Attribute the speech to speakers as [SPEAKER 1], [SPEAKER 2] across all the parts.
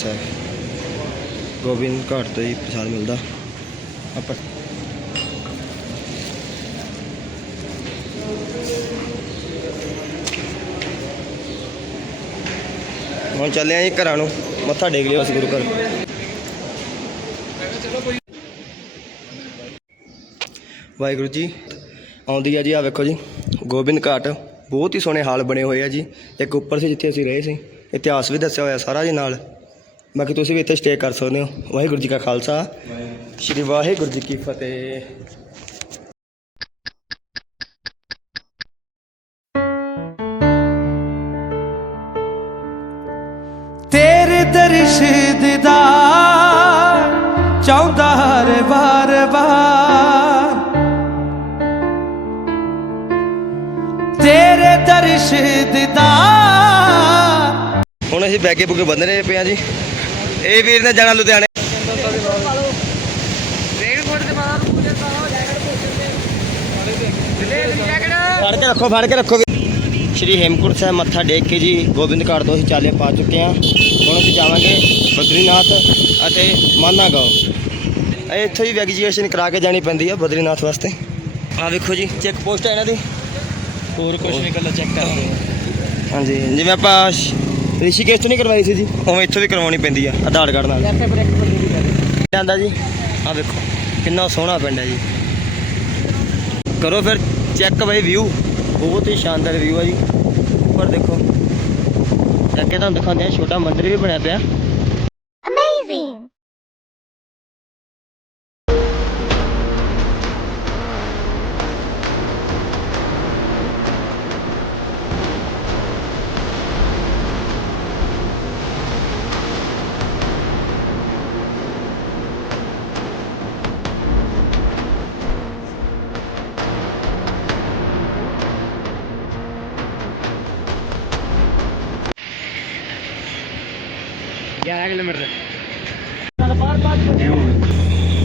[SPEAKER 1] ਸਾਹਿਬ ਗੋਬਿੰਦ ਘਾਟ ਤੋਂ ਹੀ ਪ੍ਰਸਾਦ ਮਿਲਦਾ। ਆਪਾਂ ਹੁਣ ਚੱਲੇ ਆਂ ਜੀ ਘਰਾਂ ਨੂੰ। ਮੱਥਾ ਟੇਕ ਲਿਓ ਅਸੀਂ ਗੁਰੂ ਘਰ। ਵਾਹਿਗੁਰੂ ਜੀ, ਆਉਂਦੀ ਆ ਜੀ ਆ ਵੇਖੋ ਜੀ। ਗੋਬਿੰਦ ਘਾਟ, ਬਹੁਤ ਹੀ ਸੋਹਣੇ ਹਾਲ ਬਣੇ ਹੋਏ ਆ ਜੀ। ਇੱਕ ਉੱਪਰ ਸੀ ਜਿੱਥੇ ਅਸੀਂ ਰਹੇ ਸੀ। ਇਤਿਹਾਸ ਵੀ ਦੱਸਿਆ ਹੋਇਆ ਸਾਰਾ ਜੀ ਨਾਲ। ਬਾਕੀ ਤੁਸੀਂ ਵੀ ਇੱਥੇ ਸਟੇ ਕਰ ਸਕਦੇ ਹੋ। ਵਾਹਿਗੁਰੂ ਜੀ ਕਾ ਖਾਲਸਾ। ਸ੍ਰੀ ਵਾਹਿਗੁਰੂ ਜੀ ਕੀ ਫਤਿਹ।
[SPEAKER 2] ਤੇਰੇ ਦਰਸ਼ ਦੀਦਾਰ ਚਾਹੁੰਦਾ ਹਰ ਵਾਰ ਵਾਰ। ਤੇਰੇ ਦਰਸ਼ ਦੀਦਾਰ
[SPEAKER 1] ਹੁਣ ਅਸੀਂ ਬੈਗੇ ਬੁਗੇ ਬੰਨ ਰਹੇ ਪਏ ਆ ਜੀ। ਇਹ ਵੀਰ ਨੇ ਜਾਣਾ ਲੁਧਿਆਣੇ। ਫੜ ਕੇ ਰੱਖੋ ਫੜ ਕੇ ਰੱਖੋ। ਸ਼੍ਰੀ ਹੇਮਕੁੰਟ ਸਾਹਿਬ ਮੱਥਾ ਟੇਕ ਕੇ ਜੀ ਗੋਬਿੰਦ ਘਾਟ ਤੋਂ ਅਸੀਂ ਚਾਲੇ ਪਾ ਚੁੱਕੇ ਹਾਂ। ਹੁਣ ਅਸੀਂ ਜਾਵਾਂਗੇ ਬਦਰੀਨਾਥ ਅਤੇ ਮਾਨਾਗਾঁव ਇਹ ਇੱਥੋਂ ਹੀ ਵੈਗੀਜੀਏਸ਼ਨ ਕਰਾ ਕੇ ਜਾਣੀ ਪੈਂਦੀ ਆ ਬਦਰੀਨਾਥ ਵਾਸਤੇ। ਆ ਵੇਖੋ ਜੀ ਚੈੱਕ ਪੋਸਟ ਹੈ ਇਹਨਾਂ ਦੀ।
[SPEAKER 2] ਹੋਰ ਕੁਝ ਨਹੀਂ ਗੱਲਾਂ ਚੈੱਕ ਕਰਦੇ
[SPEAKER 1] ਹਾਂਜੀ ਜਿਵੇਂ ਆਪਾਂ ਰਿਸ਼ੀਕੇਸ਼ ਤੋਂ ਨਹੀਂ ਕਰਵਾਈ ਸੀ ਜੀ? ਉਵੇਂ ਇੱਥੋਂ ਵੀ ਕਰਵਾਉਣੀ ਪੈਂਦੀ ਆ। ਆਧਾਰ ਕਾਰਡ ਨਾਲ। ਜਾਂਦਾ ਜੀ? ਆ ਵੇਖੋ ਕਿੰਨਾ ਸੋਹਣਾ ਪਿੰਡ ਹੈ ਜੀ। ਕਰੋ ਫਿਰ ਚੈੱਕ ਬਈ ਵਿਊ ਬਹੁਤ ਹੀ ਸ਼ਾਨਦਾਰ ਵਿਊ ਹੈ ਜੀ। ਉੱਪਰ ਦੇਖੋ ਅੱਗੇ ਤੁਹਾਨੂੰ ਦਿਖਾਉਂਦੇ ਆ ਛੋਟਾ ਮੰਦਿਰ ਵੀ ਬਣਿਆ ਪਿਆ।
[SPEAKER 3] Amazing!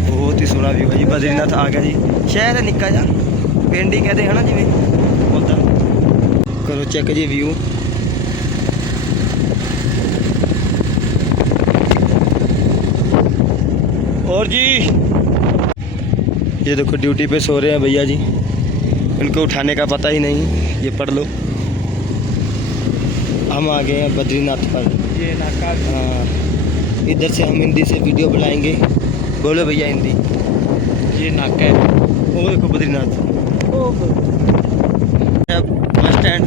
[SPEAKER 1] ਬਹੁਤ ਹੀ ਸੋਹਣਾ ਵਿਊ ਹੈ ਜੀ ਬਦਰੀਨਾਥ ਆ ਗਿਆ ਜੀ ਸ਼ਹਿਰ ਹੈ ਨਿੱਕਾ ਜਿਹਾ ਪਿੰਡ ਹੀ ਕਹਦੇ ਹਨਾ ਜਿਵੇਂ ਉਦਾਂ ਕਰੋ ਚੈੱਕ ਜੀ ਵਿਊ और जी ये देखो ड्यूटी पे सो रहे हैं भैया जी इनको उठाने का पता ही नहीं ये पढ़ लो हम आ गए हैं बद्रीनाथ पर
[SPEAKER 2] ਇਹ ਨਾਕਾ
[SPEAKER 1] हाँ इधर से हम हिंदी से वीडियो बनाएंगे बोलो भैया हिंदी
[SPEAKER 2] ਇਹ ਨਾਕਾ ਹੈ
[SPEAKER 1] वो देखो बद्रीनाथ अब बस स्टैंड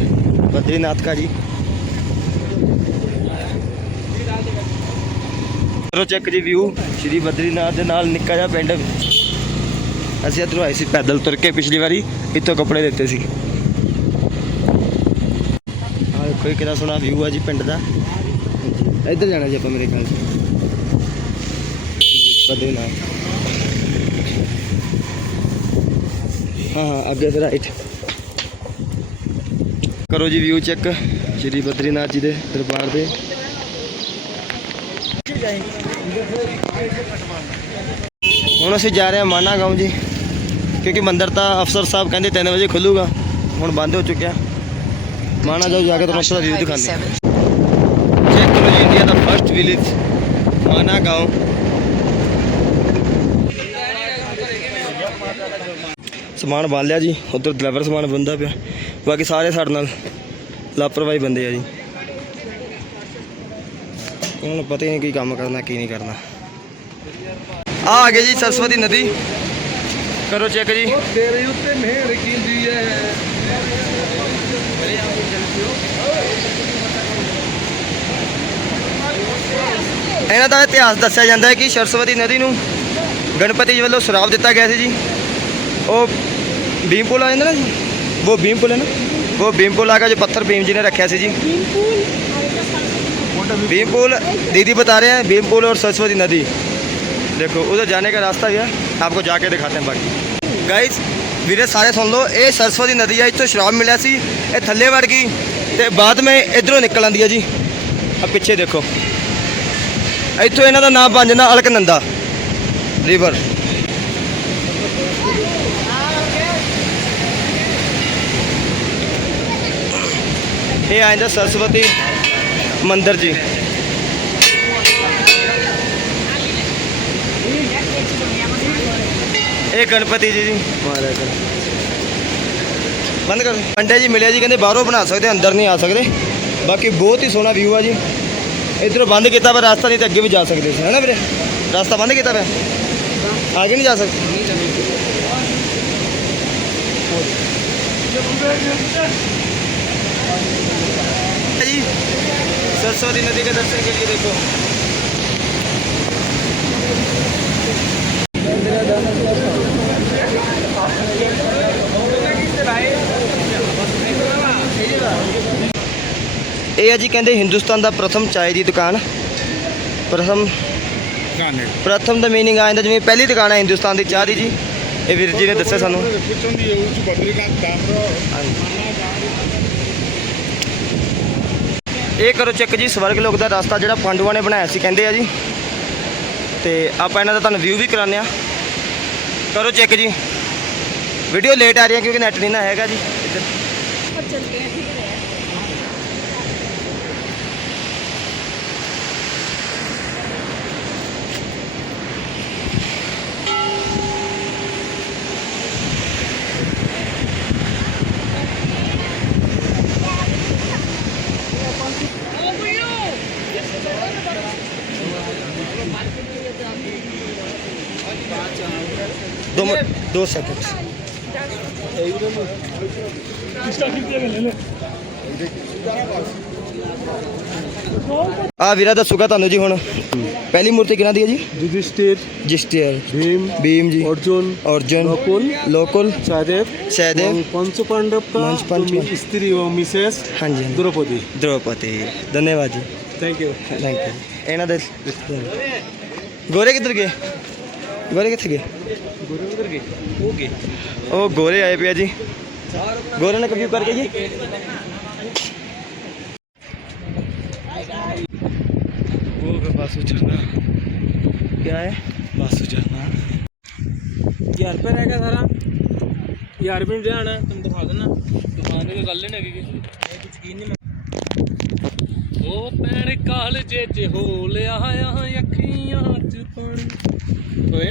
[SPEAKER 1] बद्रीनाथ का जी ਕਰੋ ਚੈੱਕ ਜੀ ਵਿਊ ਸ਼੍ਰੀ ਬਦਰੀਨਾਥ ਦੇ ਨਾਲ ਨਿੱਕਾ ਜਿਹਾ ਪਿੰਡ ਅਸੀਂ ਇੱਧਰੋਂ ਆਏ ਸੀ ਪੈਦਲ ਤੁਰ ਕੇ ਪਿਛਲੀ ਵਾਰੀ ਇੱਥੋਂ ਕੱਪੜੇ ਦਿੱਤੇ ਸੀ ਆਹ ਦੇਖੋ ਇਹ ਕਿੰਨਾ ਸੋਹਣਾ ਵਿਊ ਆ ਜੀ ਪਿੰਡ ਦਾ ਇੱਧਰ ਜਾਣਾ ਜੀ ਆਪਾਂ ਮੇਰੇ ਖਿਆਲ ਚ ਬਦਰੀਨਾਥ ਹਾਂ ਹਾਂ, ਅੱਗੇ ਤੇ ਰਾਈਟ ਕਰੋ ਜੀ ਵਿਊ ਚੈੱਕ ਸ਼੍ਰੀ ਬਦਰੀਨਾਥ ਜੀ ਦੇ ਦਰਬਾਰ ਦੇ। ਹੁਣ ਅਸੀਂ ਜਾ ਰਹੇ ਹਾਂ ਮਾਨਾ ਗਾਉਂ ਜੀ, ਕਿਉਂਕਿ ਮੰਦਿਰ ਤਾਂ ਅਫਸਰ ਸਾਹਿਬ ਕਹਿੰਦੇ 3 ਵਜੇ ਖੁੱਲੂਗਾ, ਹੁਣ ਬੰਦ ਹੋ ਚੁੱਕਿਆ। ਮਾਨਾ ਜਾਓ, ਜਾ ਕੇ ਤੁਹਾਨੂੰ ਉਸ ਵਿਊ ਦਿਖਾਉਂਦੇ ਚੈੱਕ ਕਰੋ ਜੀ ਇੰਡੀਆ ਦਾ ਫਰਸਟ ਵਿਲੇਜ ਮਾਨਾ ਗਾਉਂ। ਸਮਾਨ ਬੰਨ ਲਿਆ ਜੀ ਉਧਰ ਡਰਾਈਵਰ ਸਮਾਨ ਬੰਦਾ ਪਿਆ। ਬਾਕੀ ਸਾਰੇ ਸਾਡੇ ਨਾਲ ਲਾਪਰਵਾਹੀ ਬੰਦੇ ਆ ਜੀ। ਉਹਨਾਂ ਨੂੰ ਪਤਾ ਹੀ ਨਹੀਂ ਕੀ ਕੰਮ ਕਰਨਾ ਕੀ ਨਹੀਂ ਕਰਨਾ। ਆ ਆ ਗਏ ਜੀ ਸਰਸਵਤੀ ਨਦੀ। ਕਰੋ ਚੈੱਕ ਜੀ।
[SPEAKER 2] ਤੇਰੇ ਉੱਤੇ ਮਿਹਰ ਕੀਤੀ ਹੈ
[SPEAKER 1] ਇਹਨਾਂ ਦਾ ਇਤਿਹਾਸ ਦੱਸਿਆ ਜਾਂਦਾ ਹੈ ਕਿ ਸਰਸਵਤੀ ਨਦੀ ਨੂੰ ਗਣਪਤੀ ਜੀ ਵੱਲੋਂ ਸ਼ਰਾਪ ਦਿੱਤਾ ਗਿਆ ਸੀ ਜੀ। ਉਹ ਭੀਮ ਪੁਲ ਆ ਜਾਂਦਾ ਨਾ ਜੀ ਉਹ ਭੀਮ ਪੁਲ ਹੈ ਨਾ ਉਹ ਭੀਮ ਪੁਲ ਆ ਗਿਆ ਜੋ ਪੱਥਰ ਭੀਮ ਜੀ ਨੇ ਰੱਖਿਆ ਸੀ ਜੀ भीम पुल दीदी बता रहे हैं भीम पुल और सरस्वती नदी देखो उधर जाने का रास्ता भी है आपको जाके दिखाते हैं बाकी गाइस ਵੀਰੇ ਸਾਰੇ ਸੁਣ ਲਓ ਇਹ ਸਰਸਵਤੀ ਨਦੀ ਆ ਇੱਥੋਂ ਸ਼ਰਾਬ ਮਿਲਿਆ ਸੀ ਇਹ ਥੱਲੇ ਵੜ ਗਈ ਤੇ ਬਾਅਦ ਵਿੱਚ ਇਧਰੋਂ ਨਿਕਲ ਆਂਦੀ ਆ ਜੀ ਆ ਪਿੱਛੇ ਦੇਖੋ ਇੱਥੋਂ ਇਹਨਾਂ ਦਾ ਨਾਮ ਬਣ ਜਾਂਦਾ ਅਲਕਨੰਦਾ ਰਿਵਰ ਇਹ ਆ ਜਾਂਦਾ ਸਰਸਵਤੀ ਮੰਦਰ ਜੀ। ਇਹ ਗਣਪਤੀ ਜੀ ਜੀ। ਬੰਦ ਕਰ। ਅੰਡੇ ਜੀ ਮਿਲਿਆ ਜੀ, ਕਹਿੰਦੇ ਬਾਹਰੋਂ ਬਣਾ ਸਕਦੇ, ਅੰਦਰ ਨਹੀਂ ਆ ਸਕਦੇ। ਬਾਕੀ ਬਹੁਤ ਹੀ ਸੋਹਣਾ ਵਿਊ ਆ ਜੀ। ਇਧਰੋਂ ਬੰਦ ਕੀਤਾ ਪਰ ਰਸਤਾ ਨਹੀਂ ਤੇ ਅੱਗੇ ਵੀ ਜਾ ਸਕਦੇ ਸੀ। ਹੈਨਾ ਵੀਰੇ? ਰਸਤਾ ਬੰਦ ਕੀਤਾ ਪਿਆ ਕੇ ਨਹੀਂ ਜਾ ਸਕਦੇ। सरस्वती नदी के दर्शन के लिए देखो ਇਹ ਆ ਜੀ ਕਹਿੰਦੇ ਹਿੰਦੁਸਤਾਨ ਦਾ ਪ੍ਰਥਮ ਚਾਏ ਦੀ ਦੁਕਾਨ। ਪ੍ਰਥਮ ਪ੍ਰਥਮ ਦਾ ਮੀਨਿੰਗ ਆ ਜਾਂਦਾ ਜਿਵੇਂ ਪਹਿਲੀ ਦੁਕਾਨ ਹੈ ਹਿੰਦੁਸਤਾਨ ਦੀ ਚਾਹ ਦੀ ਜੀ। ਇਹ ਵੀਰ ਜੀ ਨੇ ਦੱਸਿਆ ਸਾਨੂੰ। ਇਹ ਕਰੋ ਚੈੱਕ ਜੀ, ਸਵਰਗ ਲੋਕ ਦਾ ਰਸਤਾ ਜਿਹੜਾ ਪਾਂਡੂਆਂ ਨੇ ਬਣਾਇਆ ਸੀ, ਕਹਿੰਦੇ ਆ ਜੀ। ਤੇ ਆਪਾਂ ਇਹਨਾਂ ਦਾ ਤੁਹਾਨੂੰ ਵਿਊ ਵੀ ਕਰਾਉਂਦੇ ਆ ਕਰੋ ਚੈੱਕ ਜੀ। ਵੀਡੀਓ ਲੇਟ ਆ ਰਹੀ ਹੈ ਕਿਉਂਕਿ ਨੈਟ ਨਹੀਂ ਨਾ ਹੈਗਾ ਜੀ। ਇੱਧਰ दो दो सेकंड ਆ ਵੀਰਾ ਦੱਸੂਗਾ ਤੁਹਾਨੂੰ ਜੀ ਹੁਣ ਪਹਿਲੀ ਮੂਰਤੀ ਕਿਹਨਾਂ ਦੀ ਹੈ ਜੀ
[SPEAKER 4] যুধিষ্ঠির
[SPEAKER 1] ਜਿਸਟੀਅਰ
[SPEAKER 4] ভীম
[SPEAKER 1] भीम जी
[SPEAKER 4] অর্জুন
[SPEAKER 1] अर्जुन
[SPEAKER 4] নকুল
[SPEAKER 1] लोकुल
[SPEAKER 4] সহদেব
[SPEAKER 1] सहदेव
[SPEAKER 4] এবং পঞ্চপাণ্ডব का
[SPEAKER 1] পঞ্চপাণ্ডব।
[SPEAKER 4] স্ত্রী ও মিসেস
[SPEAKER 1] हाँ जी हाँ जी।
[SPEAKER 4] দ্রৌপদী
[SPEAKER 1] द्रौपदी धन्यवाद जी
[SPEAKER 4] থ্যাংক ইউ
[SPEAKER 1] ਥੈਂਕ ਯੂ ਇਹਨਾਂ ਦੇ ਗੋਰੇ ਕਿੱਧਰ ਗਏ ਗੋਰੇ ਕਿੱਥੇ ਗਏ
[SPEAKER 2] ਗਏ? ਉਹ ਗਏ?
[SPEAKER 1] ਉਹ ਗੋਰੇ ਆਏ ਪਿਆ ਜੀ। ਗੋਰੇ ਨੇ ਕਬੀ ਕਰਕੇ ਜੀ।
[SPEAKER 2] ਉਹ ਫਿਰ ਬਸ ਉਚਰਨਾ
[SPEAKER 1] ਕੀ ਹੈ?
[SPEAKER 2] ਬਸ ਉਚਰਨਾ ਯਾਰ ਰੁਪਏ ਰਹਿ ਗਿਆ ਸਾਰਾ। ਯਾਰ ਰੁਪਏ ਨੂੰ ਜਾਣਾ ਤੁਹਾਨੂੰ ਦਿਖਾ ਦੇਣਾ ਦੁਕਾਨ ਦੀ ਗੱਲ ਨਹੀਂ ਹੈਗੀ ਕੁਝ ਕੀ ਨਹੀਂ ਉਹ ਪੈਣ ਕਾਲ ਜੇ ਜੇ ਹੋ ਲਿਆ ਆ ਅੱਖੀਆਂ ਚ ਪਾਣੀ। ਓਏ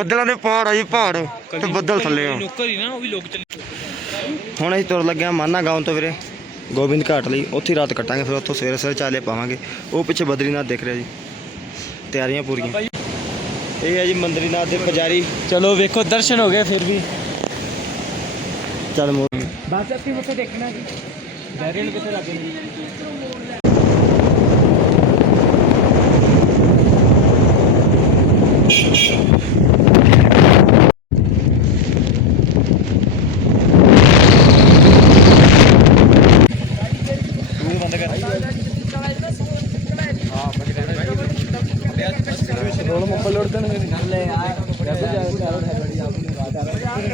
[SPEAKER 1] ਬੱਦਲਾਂ ਦੇ ਪਹਾੜ ਆ ਜੀ ਪਹਾੜ। ਤੇ ਬੱਦਲ ਥੱਲੇ ਆ।
[SPEAKER 2] ਨੌਕਰ ਹੀ ਨਾ ਉਹ ਵੀ ਲੋਕ ਚੱਲੇ।
[SPEAKER 1] ਹੁਣ ਅਸੀਂ ਤੁਰ ਲੱਗੇ ਆ ਮਾਨਾ ਗਾਉਂ ਤੋਂ ਵੀਰੇ। ਗੋਬਿੰਦ ਘਾਟ ਲਈ ਉੱਥੇ ਰਾਤ ਕੱਟਾਂਗੇ ਫਿਰ ਉੱਥੋਂ ਸਵੇਰੇ ਸਵੇਰੇ ਚਾਲੇ ਪਾਵਾਂਗੇ। ਉਹ ਪਿੱਛੇ ਬਦਰੀਨਾਥ ਦਿਖ ਰਿਹਾ ਜੀ। ਤਿਆਰੀਆਂ ਪੂਰੀਆਂ। ਇਹ ਹੈ ਜੀ ਮੰਦਰੀਨਾਥ ਦੇ ਪੁਜਾਰੀ।
[SPEAKER 2] ਚਲੋ ਵੇਖੋ ਦਰਸ਼ਨ ਹੋ ਗਏ ਫਿਰ ਵੀ।
[SPEAKER 1] ਚੱਲ ਮੋੜ
[SPEAKER 2] ਬਸ ਅਸੀਂ ਉੱਥੇ ਦੇਖਣਾ ਜੀ। ਬੈਰੀਅਰ ਨੂੰ ਕਿੱਥੇ ਲੱਗੇ ਨੇ?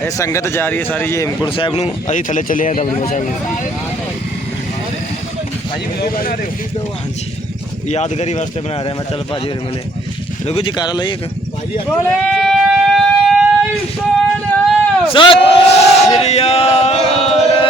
[SPEAKER 1] ਇਹ ਸੰਗਤ ਜਾ ਰਹੀ ਹੈ ਸਾਰੀ ਜੀ ਹੇਮਕੁੰਟ ਸਾਹਿਬ ਨੂੰ। ਅਸੀਂ ਥੱਲੇ ਚੱਲੇ ਆ ਦਮਦਮਾ ਸਾਹਿਬ ਨੂੰ। ਹਾਂਜੀ। ਯਾਦਗਾਰੀ ਵਾਸਤੇ ਬਣਾ ਰਿਹਾ ਮੈਂ ਚੱਲ ਭਾਜੀ ਹੋਰ ਮਿਲੇ। ਰੁਕੋ ਜੀ ਕਰ ਲਈ ਇੱਕ। ਸਤਿ ਸ਼੍ਰੀ ਅਕਾਲ।